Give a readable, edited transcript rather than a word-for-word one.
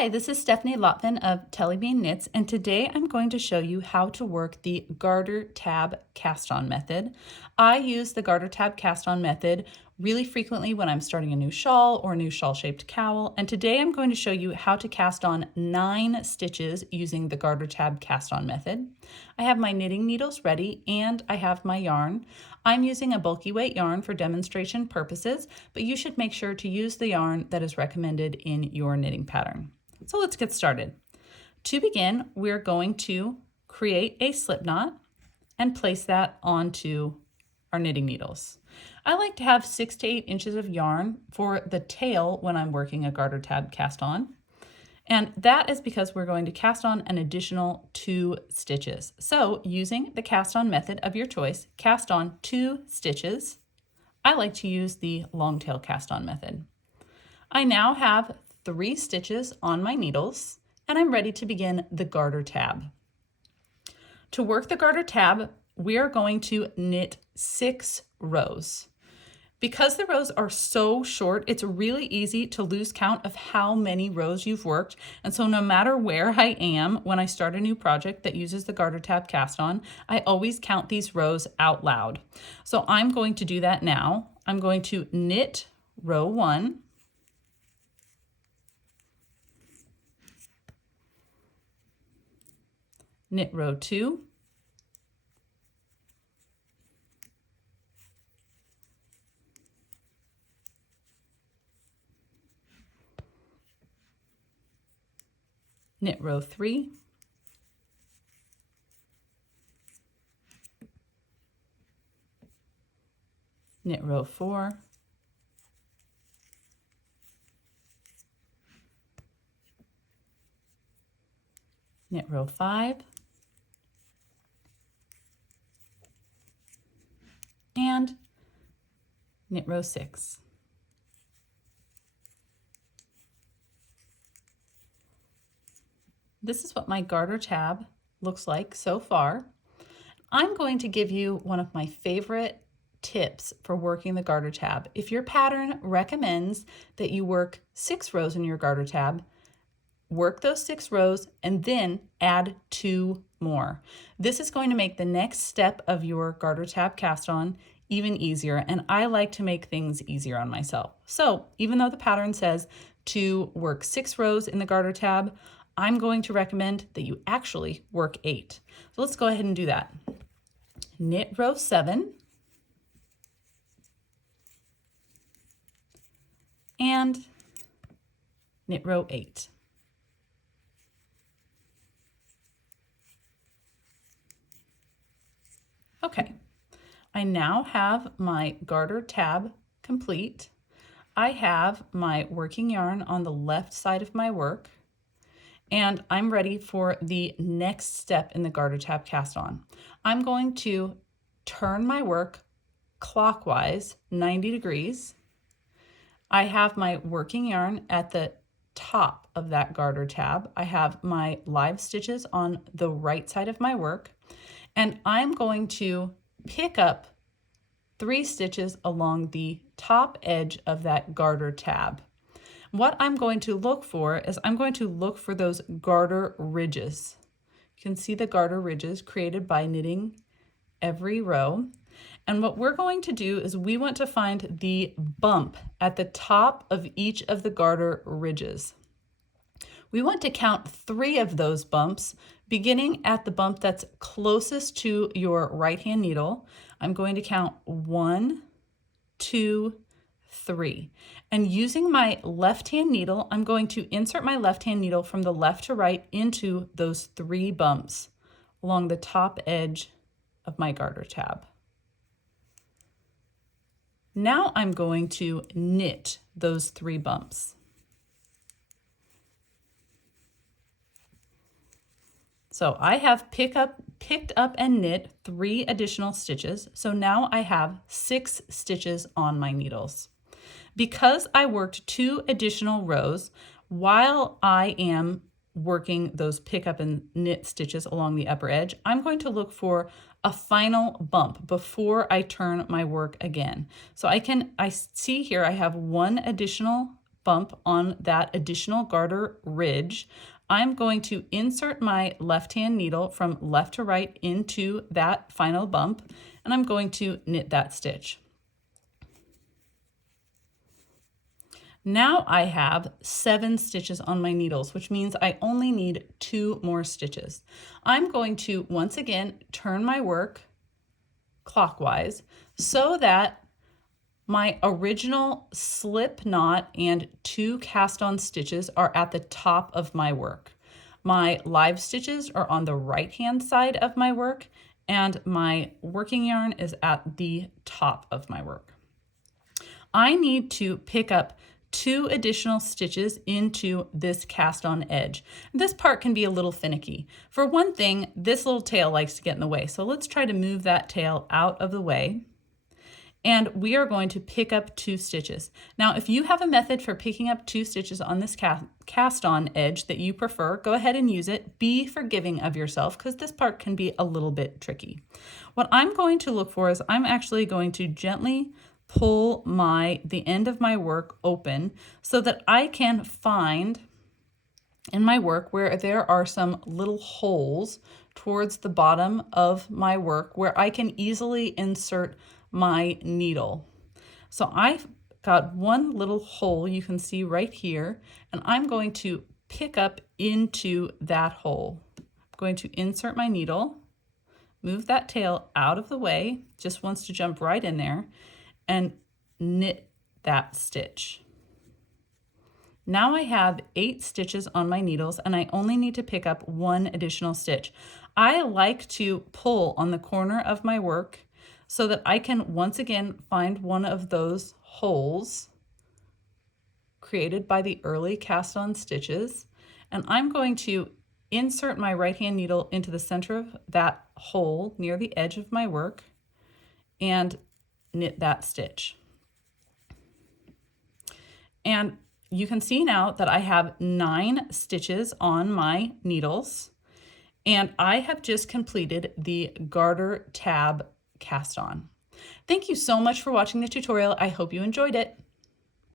Hi, this is Stephanie Lotvin of Tellybean Knits, and today I'm going to show you how to work the garter tab cast-on method. I use the garter tab cast-on method really frequently when I'm starting a new shawl or a new shawl-shaped cowl, and today I'm going to show you how to cast on 9 stitches using the garter tab cast-on method. I have my knitting needles ready and I have my yarn. I'm using a bulky weight yarn for demonstration purposes, but you should make sure to use the yarn that is recommended in your knitting pattern. So let's get started. To begin, we're going to create a slip knot and place that onto our knitting needles. I like to have 6 to 8 inches of yarn for the tail when I'm working a garter tab cast on. And that is because we're going to cast on an additional 2 stitches. So using the cast on method of your choice, cast on 2 stitches. I like to use the long tail cast on method. I now have 3 stitches on my needles and I'm ready to begin the garter tab. To work the garter tab, we are going to knit 6 rows. Because the rows are so short, it's really easy to lose count of how many rows you've worked. And so no matter where I am when I start a new project that uses the garter tab cast on, I always count these rows out loud. So I'm going to do that now. I'm going to knit row 1, knit row 2, knit row 3, knit row 4, knit row 5, and knit row 6. This is what my garter tab looks like so far. I'm going to give you one of my favorite tips for working the garter tab. If your pattern recommends that you work 6 rows in your garter tab, work those 6 rows and then add 2 more. This is going to make the next step of your garter tab cast on even easier, and I like to make things easier on myself. So even though the pattern says to work 6 rows in the garter tab, I'm going to recommend that you actually work 8. So let's go ahead and do that. Knit row 7 and knit row 8. Okay, I now have my garter tab complete. I have my working yarn on the left side of my work, and I'm ready for the next step in the garter tab cast on. I'm going to turn my work clockwise 90 degrees. I have my working yarn at the top of that garter tab. I have my live stitches on the right side of my work, and I'm going to pick up 3 stitches along the top edge of that garter tab. What I'm going to look for is I'm going to look for those garter ridges. You can see the garter ridges created by knitting every row. And what we're going to do is we want to find the bump at the top of each of the garter ridges. We want to count 3 of those bumps, beginning at the bump that's closest to your right hand needle. I'm going to count 1, 2, 3. And using my left hand needle, I'm going to insert my left hand needle from the left to right into those 3 bumps along the top edge of my garter tab. Now I'm going to knit those 3 bumps. So I have picked up and knit 3 additional stitches. So now I have 6 stitches on my needles. Because I worked 2 additional rows while I am working those pick up and knit stitches along the upper edge, I'm going to look for a final bump before I turn my work again. So I see here I have 1 additional bump on that additional garter ridge, I'm going to insert my left-hand needle from left to right into that final bump, and I'm going to knit that stitch. Now I have 7 stitches on my needles, which means I only need 2 more stitches. I'm going to once again turn my work clockwise so that my original slip knot and 2 cast on stitches are at the top of my work. My live stitches are on the right hand side of my work, and my working yarn is at the top of my work. I need to pick up 2 additional stitches into this cast on edge. This part can be a little finicky. For one thing, this little tail likes to get in the way, so let's try to move that tail out of the way. And we are going to pick up 2 stitches. Now, if you have a method for picking up 2 stitches on this cast on edge that you prefer, go ahead and use it. Be forgiving of yourself because this part can be a little bit tricky. What I'm going to look for is I'm actually going to gently pull the end of my work open so that I can find in my work where there are some little holes towards the bottom of my work where I can easily insert my needle. So I've got one little hole you can see right here, and I'm going to pick up into that hole. I'm going to insert my needle, move that tail out of the way, just wants to jump right in there, and knit that stitch. Now I have 8 stitches on my needles and I only need to pick up 1 additional stitch. I like to pull on the corner of my work so that I can once again find one of those holes created by the early cast on stitches, and I'm going to insert my right hand needle into the center of that hole near the edge of my work and knit that stitch. And you can see now that I have 9 stitches on my needles, and I have just completed the garter tab cast on. Thank you so much for watching the tutorial. I hope you enjoyed it.